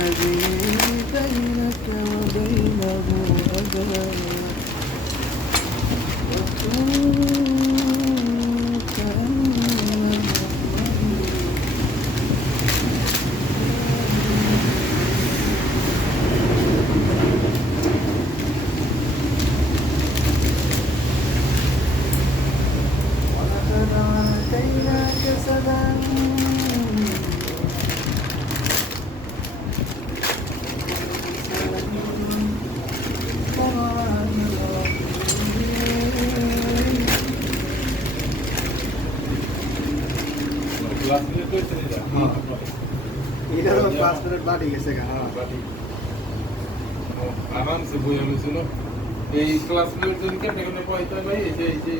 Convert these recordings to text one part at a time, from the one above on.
الذي بينك وبينه عداوة ولقد آتيناك سبعا এটা তো 5 মিনিট বাড়ি গেছে আরামসে বই আমি ছিল এই ক্লাসগুলোর জন্য কেমনে পয়সা ভাই এই যে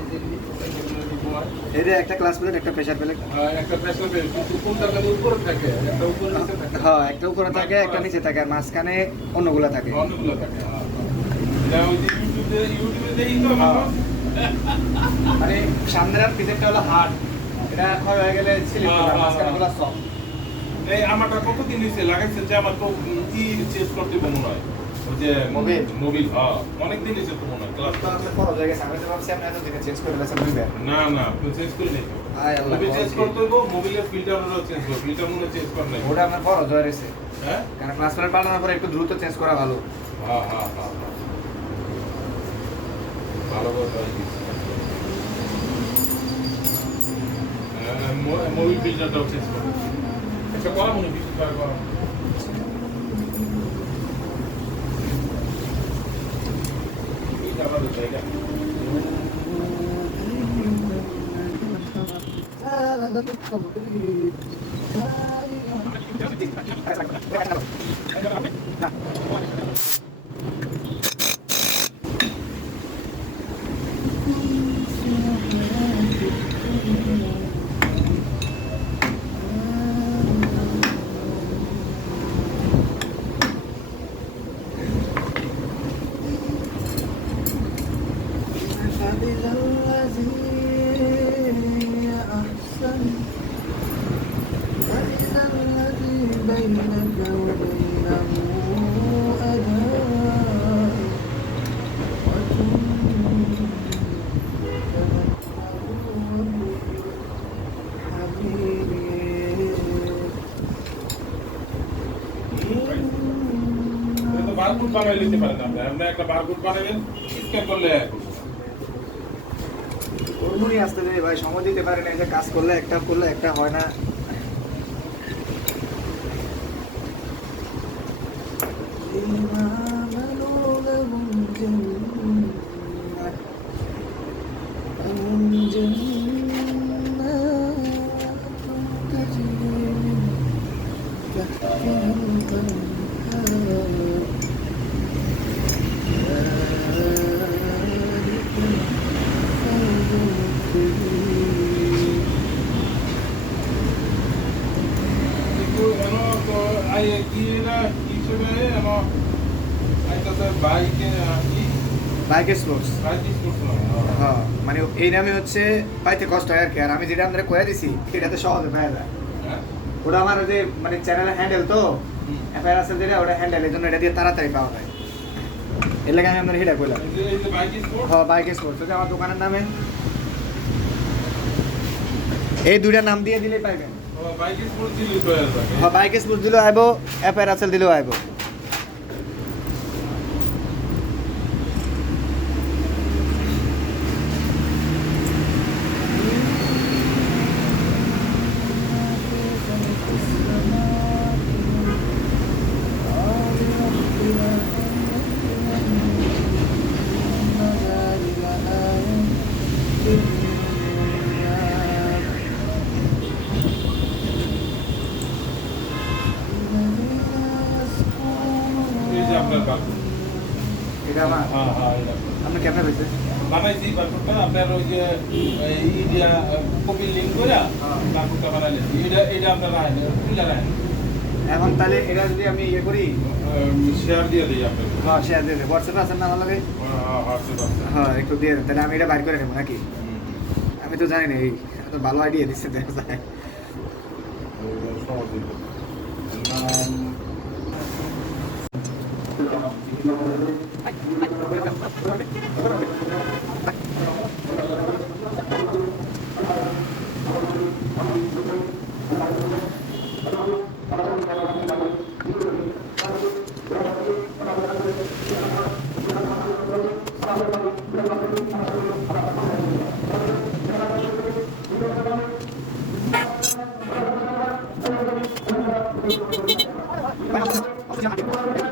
এটা একটা ক্লাস প্লেট একটা প্রেসার প্লেট একটা প্রেসার প্লেট কোনটা উপরে থাকে একটা উপরে নিচে থাকে হ্যাঁ একটা উপরে থাকে একটা নিচে থাকে আর মাঝখানে অন্যগুলো থাকে হ্যাঁ ওই যে ইউটিউবে দেই তো মানে সামনের আর পিছনেরটা হলো হার্ড এটা ক্ষয় হয়ে গেলে স্লিপ করে মাঝখানেগুলো সফট এই আমারটা কতদিন হইছে লাগাইছে যে আমার তো কি চেঞ্জ করতে মনে হয় ওই যে মোবিল হ্যাঁ অনেক দিন হইছে তো মনে হয় ক্লাস তো আমরা পড়া জায়গা সামনে তো ভাবছি আমরা এত দিকে চেঞ্জ করে দিয়েছেন দুইবার না চেঞ্জ করে নেই আয় আল্লাহ মোবিল চেঞ্জ করতে হইব মোবিলের ফিল্টারও চেঞ্জ করতে ফিল্টার মনে চেঞ্জ করে নাই ওটা আমরা পড়া জয় রয়েছে হ্যাঁ কারণ ক্লাস প্লেট পাল্টানোর পরে একটু দ্রুত চেঞ্জ করা ভালো হ্যাঁ ভালো কথা মোবিল ফিল্টারটাও চেঞ্জ করে আচ্ছা করা মনে কিছু করা বারকোড বানাই নিতে পারেন আপনি একটা বারকোড বানাবেন স্ক্যান করলে ওরমনি আসতে দেবে ভাই সময় দিতে পারে না এই যে কাজ করলে একটা হয় না বাইকের স্পোর্টস হ্যাঁ মানে এই নামে হচ্ছে পাইতে কষ্ট হয় আর কি আর আমি যেটা আমরা কয়ে দিছি এটাতে সহজে পাওয়া যায় ওটা আমার ওই যে মানে চ্যানেলের হ্যান্ডেল তো এফআইআর আছে যেটা ওটা হ্যান্ডেল এই জন্য এটা দিয়ে তাড়াতাড়ি পাওয়া যায় এর লাগে আমি আপনার হিটা করলাম হ্যাঁ বাইকের স্পোর্টস ওটা আমার দোকানের নামে এই দুইটা নাম দিয়ে দিলেই পাইবেন হ্যাঁ বাইকের স্পোর্টস দিলেও আইব এফআইআর আছে দিলেও আইব এটা আমার আপনি কেমনে পেয়েছে বানাইছি বারকোডটা আপনার ওই যে ইন্ডিয়া কপি লিংক করে বারকোডটা বানাইছি এটা আপনার খুলে রাখেন এখন তাহলে এটা যদি আমি ইয়ে করি শেয়ার দিয়ে দিই আপনাকে হ্যাঁ শেয়ার দিয়ে দেবো হোয়াটসঅ্যাপে আছেন না আমার লাগে হ্যাঁ একটু দিয়ে দেন তাহলে আমি এটা বাইর করে নেবো নাকি আমি তো জানি না এই এত ভালো আইডিয়া দিচ্ছে দেখা যায় Bye.